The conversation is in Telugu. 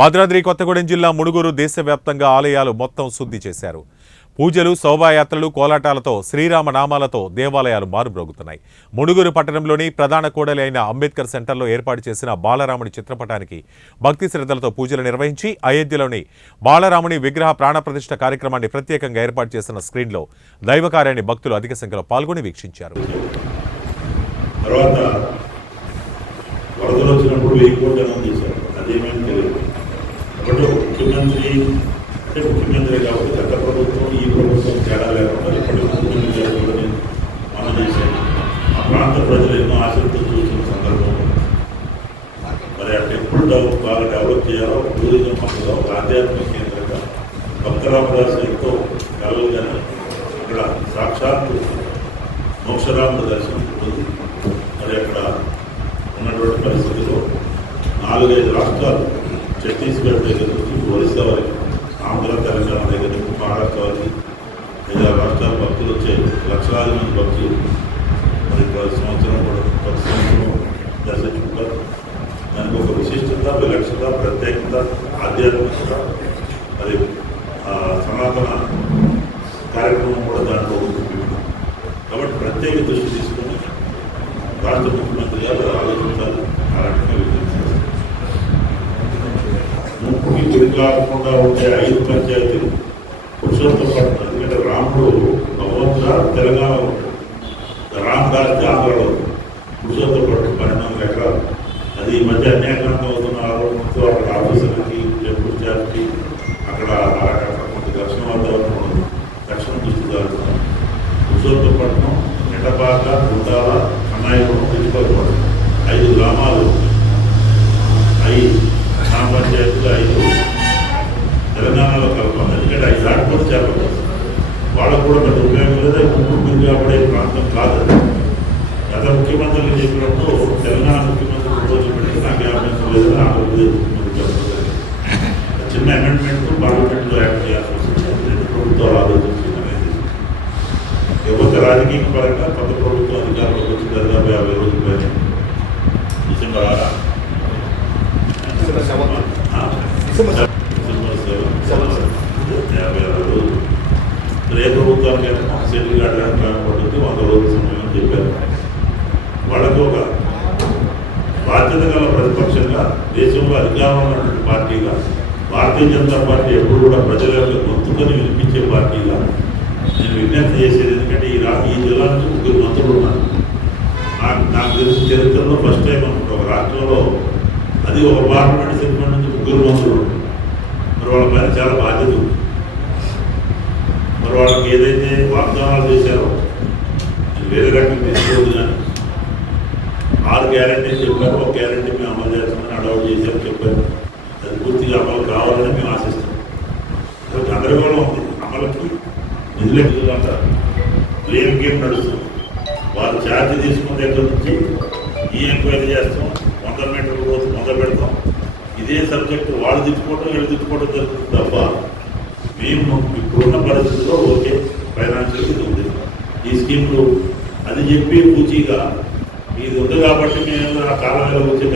భద్రాద్రి కొత్తగూడెం జిల్లా మునుగోరు దేశవ్యాప్తంగా ఆలయాలు మొత్తం శుద్ధి చేశారు. పూజలు శోభాయాత్రలు కోలాటాలతో శ్రీరామ నామాలతో దేవాలయాలు మారుమ్రోగుతున్నాయి. ముడుగురు పట్టణంలోని ప్రధాన కూడలి అయిన అంబేద్కర్ సెంటర్లో ఏర్పాటు చేసిన బాలరాముడి చిత్రపటానికి భక్తి శ్రద్ధలతో పూజలు నిర్వహించి అయోధ్యలోని బాలరాముని విగ్రహ ప్రాణప్రతిష్ఠ కార్యక్రమాన్ని ప్రత్యేకంగా ఏర్పాటు చేసిన స్క్రీన్లో దైవకార్యాన్ని భక్తులు అధిక సంఖ్యలో పాల్గొని వీక్షించారు. తర్వాత వరదలు వచ్చినప్పుడు ఎక్కువ జనం చేశారు. అదేమేమి తెలియదు. ముఖ్యమంత్రి అంటే ముఖ్యమంత్రి కాబట్టి గత ప్రభుత్వం ఈ ప్రభుత్వం తేడా లేకుండా ఇప్పటి ముఖ్యమంత్రి గారు మనం చేశారు. ఆ ప్రాంత ప్రజలు ఎన్నో ఆసక్తితో చూసిన సందర్భం. మరి ఆ టెంపుల్ డెవలప్ బాగా డెవలప్ చేయాలో టూరిజం పక్కగా ఒక ఆధ్యాత్మిక కేంద్రంగా భక్తరామదాస్ ఎంతో కలలుగానే ఇక్కడ సాక్షాత్తు మోక్షరాముడు దర్శనం ఉంటుంది. మరి అక్కడ ఉన్నటువంటి పరిస్థితిలో నాలుగైదు రాష్ట్రాలు ఛత్తీస్గఢ్ దగ్గర నుంచి ఒరిస్సా వరకు ఆంధ్ర తెలంగాణ దగ్గర నుంచి మహారాష్ట్ర వరకు ఇలా రాష్ట్రాల భక్తులు వచ్చాయి లక్షలాది మంది భక్తులు మరి ప్రతి సంవత్సరం కూడా ప్రతి సంవత్సరం దర్శించుకుంటారు దానికి ఒక విశిష్టత విలక్షత ప్రత్యేకత ఆధ్యాత్మికత మరి సనాతన కార్యక్రమం కూడా దాంట్లో ఉంటుంది కాబట్టి ప్రత్యేక దృష్టి తీసుకొని రాష్ట్ర ముఖ్యమంత్రి గారు ఆలోచించాలి అలాంటి వివరించాలి ముక్కుకి కాకుండా ఉండే ఐదు పంచాయతీలు పురుషోత్తపట్నం ఎందుకంటే రాముడు భగవంతుడు తెలంగాణ రామ్ దాస్తే ఆంధ్రలో పురుషోత్తపట్నం పన్నెండు ఎకరాలు అది ఈ మధ్య అన్యాయంగా అవుతున్న ఆరోపణతో అక్కడ ఆఫీసులకి టెంపుల్ స్టాఫ్కి అక్కడ కొంత దక్షిణ వాతావరణం ఉంది. దక్షిణ దృష్టి జరుగుతుంది పురుషోత్తపట్నం ఎటపాక గుండాల అన్నాయపురం తిరుపతిపట్నం ఐదు గ్రామాలు కూడా పెద్ద ఉపయోగం లేదా ముగ్గురు మీరు కాబడే ప్రాంతం కాదు అది. గత ముఖ్యమంత్రులు చెప్పినప్పుడు తెలంగాణ ముఖ్యమంత్రి ప్రపోజల్ పెట్టి నాకు అభ్యంతరం లేదు ఆంధ్రప్రదేశ్ ముఖ్యమంత్రి చెప్పడం జరిగింది. చిన్న అమెండ్మెంట్ పార్లమెంట్లో యాక్ట్ చేయాల్సి వస్తుంది రెండు ప్రభుత్వాలు ఆలోచించి అనేది యువత రాజకీయ పరంగా కొత్త ప్రభుత్వం అధికారంలోకి వచ్చి దాదాపు యాభై రోజులు పైన డిసెంబర్ ఆరు మరి ఏ ప్రభుత్వానికైనా సెటిల్ కావడానికి టైం పడుతుంది వంద రోజుల సమయం అని చెప్పారు. వాళ్ళకు ఒక బాధ్యత గల ప్రతిపక్షంగా దేశంలో అధికారంలో ఉన్నటువంటి పార్టీగా భారతీయ జనతా పార్టీ ఎప్పుడు కూడా ప్రజల యొక్క గొంతుకని వినిపించే పార్టీగా నేను విజ్ఞప్తి చేసేది ఎందుకంటే ఈ రా ఈ జిల్లా ముగ్గురు మంత్రులు ఉన్నారు. నాకు నాకు తెలిసిన చరిత్రలో ఫస్ట్ టైం అనుకుంటా ఒక రాష్ట్రంలో అది ఒక పార్లమెంట్ సెగ్మెంట్ నుంచి ముగ్గురు మంత్రులు మరి వాళ్ళ పైన చాలా బాధ్యత ఉంది మరి వాళ్ళకి ఏదైతే వాగ్దానాలు చేశారో అది వేరే రకంగా తీసుకోవద్దు కానీ ఆరు గ్యారంటీ చెప్పారు ఒక గ్యారంటీ మేము అమలు చేస్తామని అడౌట్ చేశారు చెప్పారు. అది పూర్తిగా అమలు కావాలని మేము ఆశిస్తాం అసలు గందరగోళం ఉంది. అమలుకి నిధులు అంటారు. బ్లేమ్ గేమ్ నడుస్తుంది. వారు ఛార్జ్ తీసుకున్న దగ్గర నుంచి ఈ ఎంక్వైరీ చేస్తాం వంద మీటర్ల రోజు మొదలు పెడతాం. ఇదే సబ్జెక్టు వాళ్ళు తిప్పుకోవడం వీళ్ళు తిప్పుకోవడం జరుగుతుంది తప్ప మేము ఇప్పుడున్న పరిస్థితుల్లో ఓకే ఫైనాన్షియల్ ఇది ఉంది. ఈ స్కీమ్లు అది చెప్పి పూచీగా ఇది ఉంది కాబట్టి మేము ఆ కాలంలో వచ్చే